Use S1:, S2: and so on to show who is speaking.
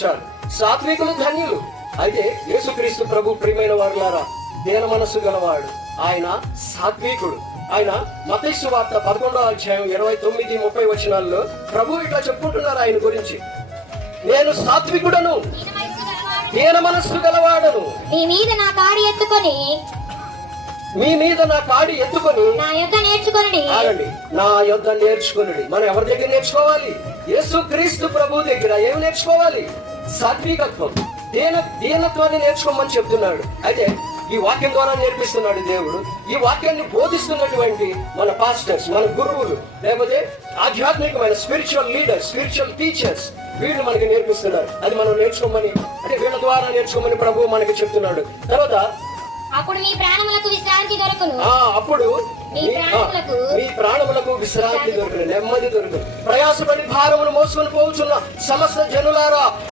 S1: సాత్వికులు ధన్యులు. అయితే యేసుక్రీస్తు ప్రభు ప్రియమైన వారులారా దేన మనస్సు గలవాడు. ఆయన సాత్వికుడు. ఆయన మతైసు వార్త పదకొండో అధ్యాయం ఇరవై తొమ్మిది ముప్పై వచనాల్లో ప్రభు ఇట్లా చెప్పుకుంటున్నారు ఆయన గురించి. నేను సాత్వికుడను. దేన మనస్సు గలవాడను.
S2: మీ మీద నా కాడి ఎత్తుకొని
S1: మీ మీద నా కాడి ఎత్తుకొని
S2: నా యొక్క నేర్చుకొనడి.
S1: ఆగండి. నా యొద్ద నేర్చుకున్నది మనం ఎవరి దగ్గర నేర్చుకోవాలి? యేసు క్రీస్తు ప్రభు దగ్గర ఏమి నేర్చుకోవాలి? సాత్వికత్వం. దీన దీనత్వాన్ని నేర్చుకోమని చెప్తున్నాడు. అయితే ఈ వాక్యం ద్వారా నేర్పిస్తున్నాడు దేవుడు. ఈ వాక్యాన్ని బోధిస్తున్నటువంటి మన పాస్టర్స్ మన గురువులు లేకపోతే ఆధ్యాత్మికమైన స్పిరిచువల్ లీడర్స్ స్పిరిచువల్ టీచర్స్ వీళ్ళు మనకి నేర్పిస్తున్నారు. అది మనం నేర్చుకోమని అంటే వీళ్ళ ద్వారా నేర్చుకోమని ప్రభు మనకి చెప్తున్నాడు. తర్వాత
S2: అప్పుడు మీ ప్రాణములకు విశ్రాంతి దొరకును.
S1: ఆ అప్పుడు మీ ప్రాణములకు విశ్రాంతి దొరుకును నెమ్మది దొరుకును ప్రయాసపడి భారమును మోసుకొని పోవుచున్న సమస్త జనులారా